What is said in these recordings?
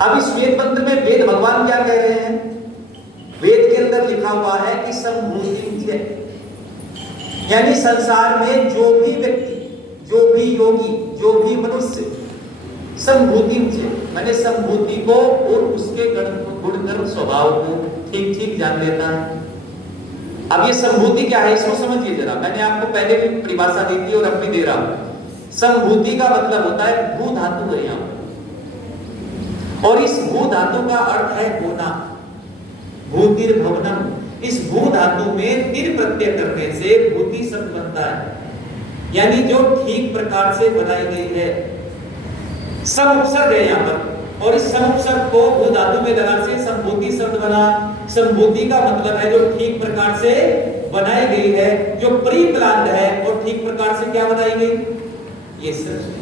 अब इस वेद मंत्र में वेद भगवान क्या कह रहे हैं? वेद के अंदर लिखा हुआ है कि संभूति, यानी संसार में जो भी व्यक्ति, जो भी योगी, जो भी मनुष्य संभूति माने संभूति को और उसके गुणधर्म स्वभाव को ठीक ठीक जान लेता है। अब ये संभूति क्या है इसको समझिए जरा। मैंने आपको पहले भी परिभाषा दी थी और अब भी दे रहा हूं। संभूति का मतलब होता है भू धातु है यहां, और इस भू धातु का अर्थ है होना, भूतिर भवनम। इस भू धातु में तिर प्रत्यय करने से भूति शब्द बनता है, यानी जो ठीक प्रकार से बनाई गई है। सम उपसर्ग है यहाँ पर, और इस सम उपसर्ग को भू धातु में लगाने से संभूति शब्द बना। संभूति का मतलब है जो ठीक प्रकार से बनाई गई है, जो प्री प्लान्ड है और ठीक प्रकार से क्या बनाई गई, ये सृष्टि।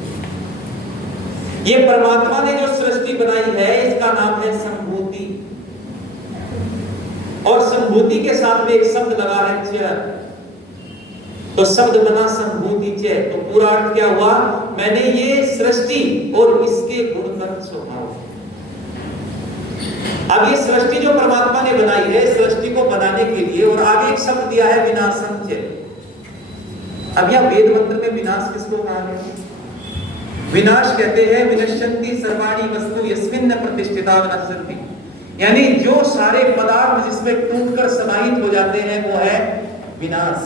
ये परमात्मा ने जो सृष्टि बनाई है इसका नाम है संभूति, और संभूति के साथ में एक शब्द लगा है च, तो शब्द बना संभूति च। तो पूरा अर्थ क्या हुआ, मैंने ये सृष्टि और इसके गुणधर्म स्वभाव। अब ये सृष्टि जो परमात्मा ने बनाई है, सृष्टि को बनाने के लिए और आगे एक शब्द दिया है विनाशम च। अब यह वेद मंत्र में विनाश किसको कहा है? विनाश कहते हैं विनश्यन्ति सर्वाणि वस्तु यस्मिन् न प्रतिष्ठिता विनश्यन्ति, यानी जो सारे पदार्थ जिसमें टूटकर समाहित हो जाते हैं वो है विनाश।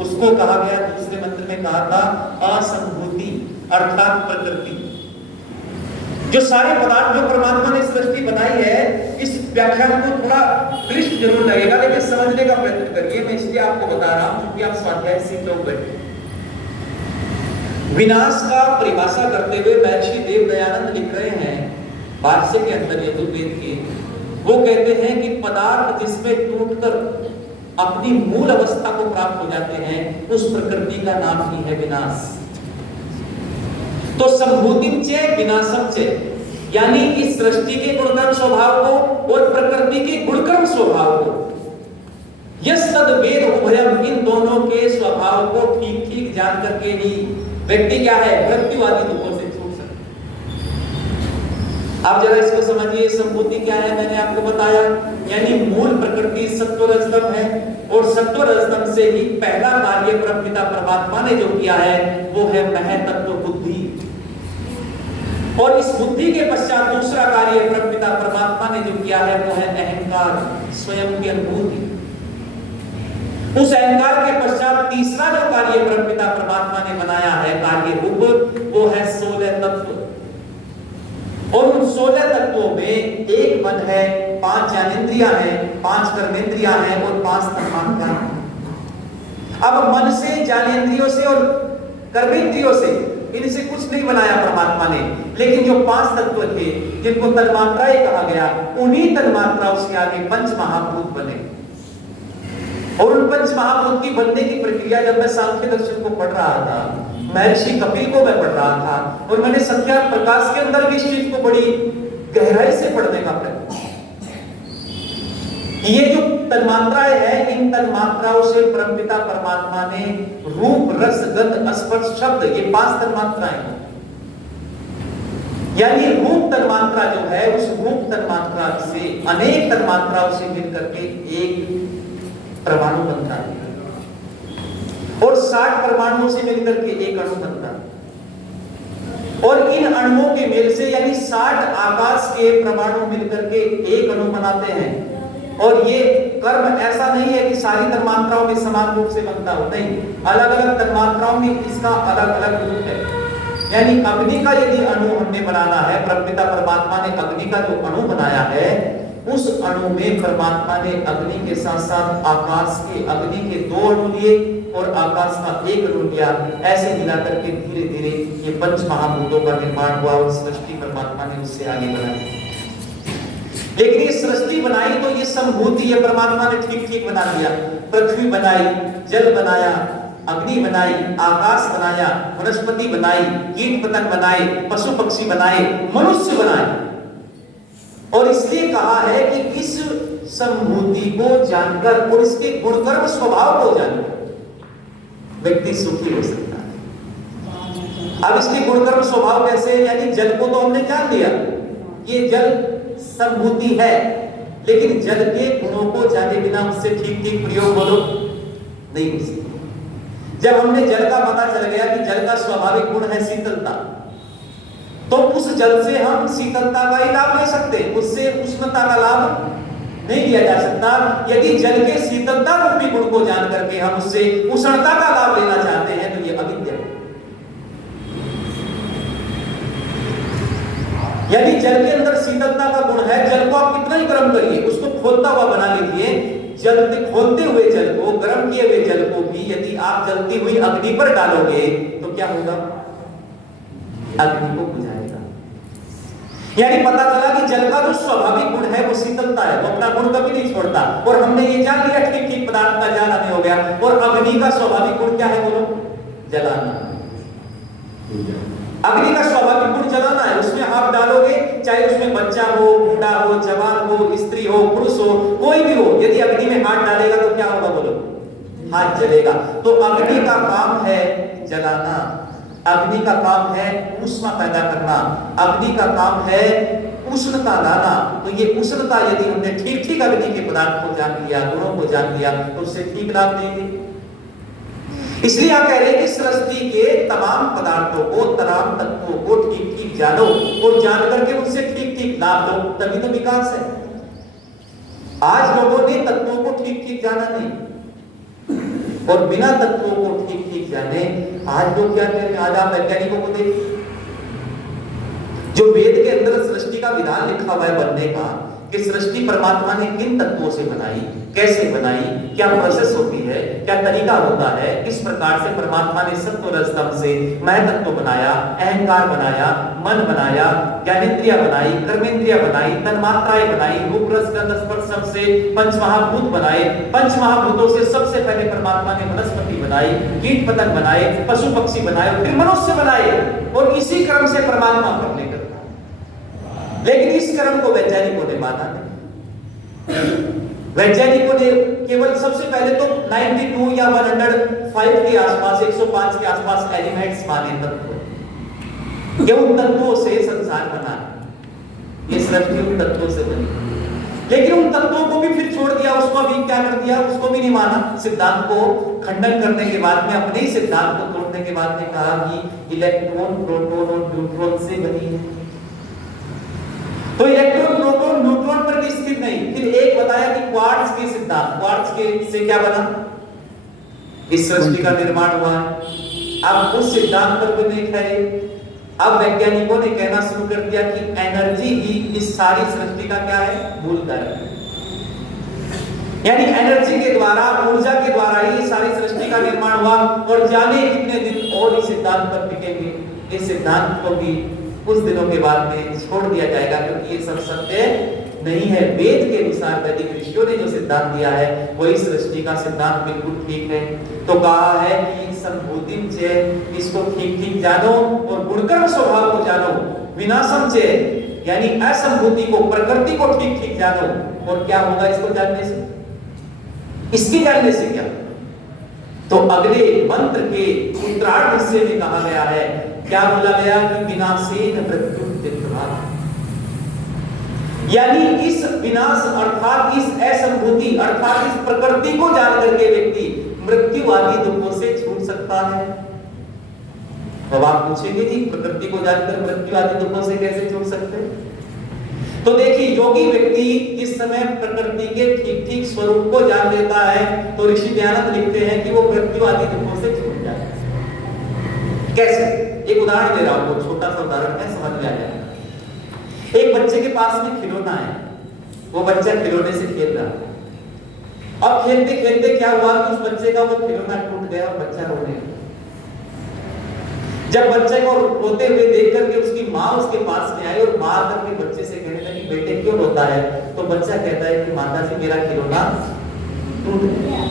उसको कहा गया, दूसरे मंत्र में कहा था असंभूति अर्थात प्रकृति। जो सारे पदार्थ जो परमात्मा ने सृष्टि बनाई है, इस व्याख्यान को थोड़ा क्लिष्ट जरूर लगेगा लेकिन समझने का प्रयत्न करिए। मैं इसलिए आपको बता रहा हूं क्योंकि आप स्वाध्याय सीख लोग बैठे। विनाश का परिभाषा करते हुए महर्षि देव दयानंद लिख रहे हैं भाष्य के अंदर यजुर्वेद के, वो कहते हैं कि पदार्थ जिसमें टूटकर अपनी मूल अवस्था को प्राप्त हो जाते हैं उस प्रकृति का नाम ही है विनाश। तो संभूतिम चे विनाशम चे, यानी इस सृष्टि के गुणधर्म स्वभाव को और प्रकृति के गुणकर्म स्वभाव को, यस तद वेद उभयम, इन दोनों के स्वभाव को ठीक ठीक जान करके ही व्यक्ति क्या है, मृत्यु आदि दुखों से छूट सकता। आप जरा इसको समझिए, संभूति क्या है मैंने आपको बताया, यानी मूल प्रकृति सत्व रजतम है, और सत्व रजतम से ही पहला कार्य परमपिता परमात्मा ने जो किया है वो है महतत्व बुद्धि, और इस बुद्धि के पश्चात दूसरा कार्य परमपिता परमात्मा ने जो किया है वो है अहंकार, स्वयं की अनुभूति। उस अहंकार के पश्चात तीसरा जो कार्य परमपिता परमात्मा ने बनाया है कार्य रूप, वो है 16 तत्व, और उन 16 तत्वों में एक मन है, 5 ज्ञानेंद्रियां हैं, 5 कर्मेंद्रियां हैं और 5 तन्मात्रा हैं। अब मन से, ज्ञानेंद्रियों से और कर्मेंद्रियों से इनसे कुछ नहीं बनाया परमात्मा ने, लेकिन जो 5 तत्व थे जिनको तन्मात्राएं कहा गया, उन्हीं तन्मात्राओं से आगे पंच महाभूत बने। और उन पंच महाभूत की बनने की प्रक्रिया जब मैं सांख्य दर्शन को पढ़ रहा था, महर्षि कपिल को मैं पढ़ रहा था, और मैंने सत्यार्थ प्रकाश के अंदर भी इस चीज को बड़ी गहराई से पढ़ने का प्रयत्न। ये जो तन्मात्राएं हैं, इन तन्मात्राओं से परमपिता परमात्मा ने रूप, रस, गंध, स्पर्श, शब्द, ये 5 तन्मात्राएं हैं। यानी रूप तन्मात्रा जो है, उस रूप तन्मात्रा से अनेक तन्मात्राओं से मिलकर के एक परमाणु बनता है, और 60 परमाणुओं से मिलकर के एक अणु बनता है, और इन अणुओं के मेल से यानी 60 आकाश के परमाणु मिलकर के एक अणु बनाते हैं। और ये कर्म ऐसा नहीं है कि सारी तन्मात्राओं में समान रूप से बनता हो, नहीं, अलग अलग तन्मात्राओं में इसका अलग अलग रूप है। यानी अग्नि का यदि अणु हमने बनाना है, परमपिता परमात्मा ने अग्नि का जो अणु बनाया है, उस अणु में परमात्मा ने अग्नि के साथ साथ आकाश के, अग्नि के 2 अणु लिए और आकाश का 1 अणु लिया। ऐसे मिलाकर के धीरे धीरे ये पंच महाभूतों का निर्माण हुआ, और सृष्टि परमात्मा ने उससे आगे बढ़ाई। लेकिन ये सृष्टि बनाई तो ये संभूति ये परमात्मा ने ठीक ठीक बना दिया। पृथ्वी बनाई, जल बनाया, अग्नि बनाई, आकाश बनाया, वनस्पति बनाई, कीट पतंग बनाए, पशु पक्षी बनाए, मनुष्य बनाए। और इसलिए कहा है कि इस संभूति को जानकर और इसके गुणकर्म स्वभाव को जानकर व्यक्ति सुखी हो सकता है। अब इसके गुणकर्म स्वभाव कैसे, यानी जल को तो हमने जान लिया, ये जल संभूति है, लेकिन जल के गुणों को जाने बिना उससे ठीक ठीक प्रयोग बोलो नहीं हो सकता। जब हमने जल का पता चल गया कि जल का स्वाभाविक गुण है शीतलता, तो उस जल से हम शीतलता का ही लाभ ले सकते, उससे उष्णता का लाभ नहीं लिया जा सकता। यदि जल के शीतलता रूपी गुण को जान करके हम उससे उष्णता का लाभ लेना चाहते हैं तो ये अविद्या है। यदि जल के अंदर शीतलता का गुण है, जल को आप कितना ही गर्म करिए, उसको खोलता हुआ बना लीजिए, जलते खोलते हुए जल को, गर्म किए हुए जल को भी यदि आप जलती हुई अग्नि पर डालोगे तो क्या होगा? अग्नि को बुझाएगा। यानी पता चला कि जल का जो स्वाभाविक गुण है वो शीतलता है, वो अपना गुण कभी नहीं छोड़ता। और हमने ये जान लिया ठीक ठीक पदार्थ का ज्ञान हमें हो गया। और अग्नि का स्वाभाविक गुण क्या है बोलो? जलाना। अग्नि का स्वाभाविक गुण जलाना है। उसमें आप डालोगे, चाहे उसमें बच्चा हो, बूढ़ा हो, जवान हो, स्त्री हो, पुरुष हो, कोई भी हो, यदि अग्नि में हाथ डालेगा तो क्या होगा बोलो? हाथ जलेगा। तो अग्नि का काम है जलाना, अग्नि का काम है ऊष्मा पैदा करना, अग्नि का काम है उष्णता लाना। तो ये उष्णता यदि हमने ठीक ठीक अग्नि के पदार्थ को जान लिया, गुणों को जान लिया, तो उससे ठीक लाभ देंगे। इसलिए आप कह रहे हैं कि सृष्टि के तमाम पदार्थों को, तमाम तत्वों को ठीक ठीक जानो और जान करके उनसे ठीक ठीक लाभ दो, तभी तो विकास है। आज लोगों ने तत्वों को ठीक ठीक जाना नहीं, और बिना तत्वों को ठीक ठीक जाने आज लोग क्या कहते हैं? आज आप वैज्ञानिकों को देखिए, जो वेद के अंदर सृष्टि का विधान लिखा हुआ है बनने का, कि सृष्टि परमात्मा ने किन तत्वों से बनाई, कैसे बनाई, क्या प्रोसेस होती है, क्या तरीका होता है, किस प्रकार से परमात्मा ने सत्व रज तम से मह तत्व बनाया, अहंकार बनाया, मन बनाया, ज्ञानेंद्रिया बनाई, कर्मेंद्रिया बनाई, तन्मात्राएं बनाई, रूप रस गंध स्पर्श सबसे पंच महाभूत बनाए, पंच महाभूतों से सबसे पहले परमात्मा ने वनस्पति बनाई, कीट पतंग बनाए, पशु पक्षी बनाए, फिर मनुष्य बनाए, और इसी क्रम से परमात्मा पर लेकर। लेकिन इस क्रम को वैज्ञानिकों ने माना नहीं। वैज्ञानिकों ने केवल सबसे पहले तो 92 या 105 के आसपास, 105 के आसपास एलिमेंट्स माने तत्व, ये उन तत्वों से संसार बना, ये सृष्टि उन तत्वों से बनी। लेकिन उन तत्वों को भी फिर छोड़ दिया, उसको भी क्या कर दिया? उसको भी नहीं माना। सिद्धांत को खंडन करने के बाद में, अपने ही सिद्धांत को तोड़ने के बाद में कहा कि इलेक्ट्रॉन, प्रोटॉन और न्यूट्रॉन से बनी है। तो इलेक्ट्रॉन, प्रोटॉन, न्यूट्रॉन पर भी स्थिर नहीं। फिर एक बताया कि क्वार्ट्ज के सिद्धांत, क्वार्ट्ज के से क्या बना? इस सृष्टि का निर्माण हुआ है। अब उस सिद्धांत पर भी नहीं ठहरे। अब वैज्ञानिकों ने कहना शुरू कर दिया कि एनर्जी ही इस सारी सृष्टि का क्या है? मूल कारण। यानी एनर्जी के द्वारा, ऊर्जा के द्वारा ही सारी सृष्टि का निर्माण हुआ। और जाने कितने दिन और इस सिद्धांत पर टिकेंगे। इस सिद्धांत को भी कुछ दिनों के बाद में छोड़ दिया जाएगा, क्योंकि ये सब सत्य नहीं है। वेद के अनुसार वैदिक ऋषियों ने जो सिद्धांत दिया है वही सृष्टि का सिद्धांत बिल्कुल ठीक है। तो कहा है कि संभूतिम चेत्, इसको ठीक ठीक जानो और गुणकर्म स्वभाव को जानो। विनाशम चेत्, यानी असंभूति को, प्रकृति को ठीक ठीक जानो। और क्या होगा इसको जानने से? इसके जानने से क्या? तो अगले मंत्र के उत्तरार्ध हिस्से में कहा गया है, क्या बोला गया? कि विनाशेन मृत्यु तिष्ठति, यानी इस विनाश अर्थात इस असंभूति अर्थात इस प्रकृति को जान करके व्यक्ति मृत्यु आदि दुखों से छूट सकता है। अब आप पूछेंगे जी प्रकृति को जानकर मृत्यु आदि दुखों से कैसे छूट सकते हैं? तो देखिए, योगी व्यक्ति जिस समय प्रकृति के ठीक ठीक स्वरूप को जान लेता है तो ऋषि दयानंद लिखते हैं कि वो मृत्यु आदि दुखों से छूट जाता है। कैसे? एक उदाहरण दे रहा हूं, छोटा सा उदाहरण है, समझ में आ जाएगा। एक बच्चे के पास में खिलौना है, वो बच्चा खिलौने से खेल रहा है। अब खेलते खेलते क्या हुआ कि उस बच्चे का वो खिलौना टूट गया और बच्चा रोने लगा। जब बच्चे को रोते हुए देख करके उसकी माँ उसके पास में आई और मार करके बच्चे से कहने लगी, बेटे क्यों रोता है? तो बच्चा कहता है कि माता जी मेरा खिलौना टूट गया।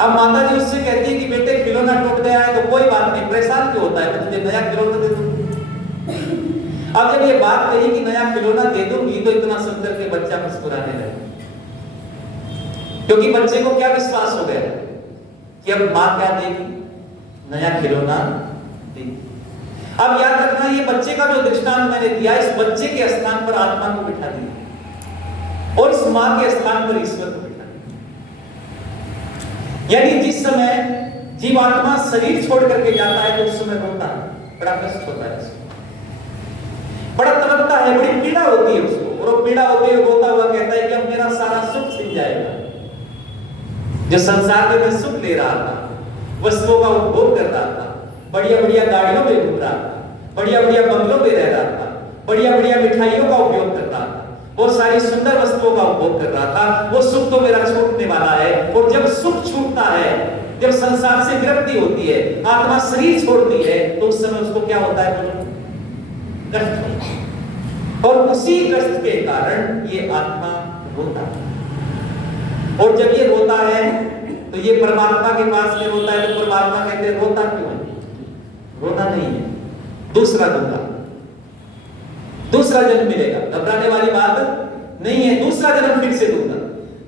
अब माता जी उससे कहती है कि बेटे खिलौना टूट गया है तो कोई बात नहीं, परेशान क्यों होता है, मैं तुझे नया खिलौना दे दूंगी। अब जब ये बात कही कि नया खिलौना दे दूंगी तो इतना सुनकर के बच्चा मुस्कुराने लगा, क्योंकि बच्चे को क्या विश्वास हो गया कि अब माँ क्या देगी? नया खिलौना देगी। अब याद रखना, ये बच्चे का जो दृष्टांत मैंने दिया, इस बच्चे के स्थान पर आत्मा को बिठा दिया और इस मां के स्थान पर ईश्वर को बिठा दिया। यानी जिस समय जीवात्मा शरीर छोड़ करके जाता है तो उस समय रोता है, बड़ा कष्ट होता है उसको, बड़ा तड़पता है, बड़ी पीड़ा होती है उसको, और वो पीड़ा होती है, रोता हुआ कहता है कि अब मेरा सारा सुख छिन जाएगा। जो संसार में मैं सुख ले रहा था, वस्तुओं का उपभोग कर रहा था, बढ़िया बढ़िया गाड़ियों में घूम रहा था, बढ़िया बढ़िया बंगलों में रह रहा था, बढ़िया बढ़िया मिठाइयों का उपयोग कर रहा था, बहुत सारी सुंदर वस्तुओं का उपभोग कर रहा था, वो सुख तो मेरा छूटने वाला है। और जब सुख छूटता है, जब संसार से विरक्ति होती है, आत्मा शरीर छोड़ती है, तो उस समय उसको क्या होता है? कष्ट होता है। और उसी कष्ट के कारण ये आत्मा रोता है। और जब ये रोता है तो ये परमात्मा के पास में रोता है, तो परमात्मा कहते हैं रोता क्यों है? रोना नहीं है, दूसरा दूंगा, दूसरा जन्म मिलेगा, घबराने वाली बात नहीं है, दूसरा जन्म फिर से दूंगा।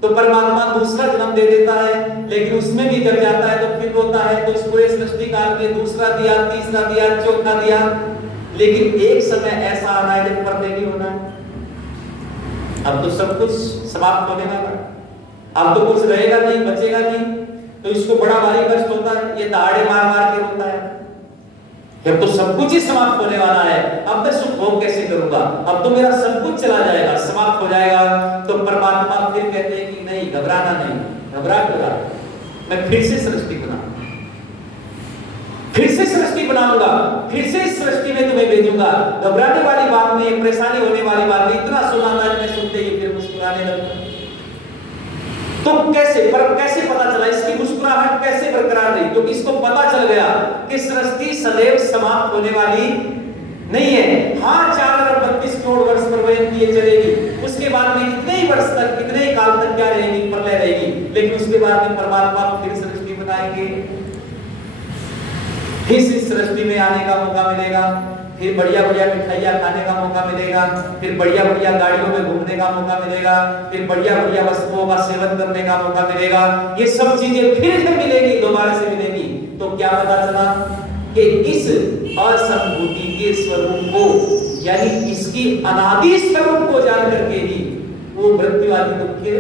तो परमात्मा दूसरा जन्म दे देता है, लेकिन उसमें भी जब जाता है तो फिर रोता है। तो इस पूरे सृष्टि काल में दूसरा दिया, तीसरा दिया, चौथा दिया, लेकिन एक समय ऐसा आना है जब पर्दे नहीं होना है। अब तो सब कुछ समाप्त होने वाला है, अब तो कुछ रहेगा नहीं, बचेगा नहीं, तो इसको बड़ा भारी कष्ट होता है, ये दहाड़े मार मार के रोता है। जब तो सब कुछ ही समाप्त होने वाला है, अब मैं सुख भोग कैसे करूंगा? अब तो मेरा सब कुछ चला जाएगा, समाप्त हो जाएगा। तो परमात्मा फिर कहते हैं कि नहीं, घबराना नहीं, घबरा क्यों रहा? मैं फिर से सृष्टि बनाऊंगा, फिर से सृष्टि बनाऊंगा, फिर से इस सृष्टि में तुम्हें भेजूंगा। घबराने वाली बात नहीं, परेशानी होने वाली बात नहीं। इतना सुना था, मैं सुनते ही फिर मुस्कुराने लगता। तो कैसे पता चला इसकी मुस्कुराहट कैसे बरकरार रही? क्योंकि इसको पता चल गया कि सृष्टि सदैव समाप्त होने वाली नहीं है। हाँ, 4 अरब 32 करोड़ वर्ष पर्यंत ये चलेगी, उसके बाद में कितने ही वर्ष तक, कितने ही काल तक क्या रहेगी? प्रलय रहेगी। लेकिन उसके बाद में परमात्मा फिर सृष्टि बनाएंगे, फिर इस सृष्टि में आने का मौका मिलेगा, फिर बढ़िया बढ़िया मिठाइयाँ खाने का मौका मिलेगा, फिर बढ़िया बढ़िया गाड़ियों में घूमने का मौका मिलेगा, फिर बढ़िया बढ़िया वस्तुओं का सेवन करने का मौका मिलेगा। ये सब चीजें फिर से मिलेगी, दोबारा से मिलेगी। तो क्या पता चला कि इस असंभूति के स्वरूप को, यानी इसकी अनादि स्वरूप को जान करके ही वो मृत्यु आदि दुख के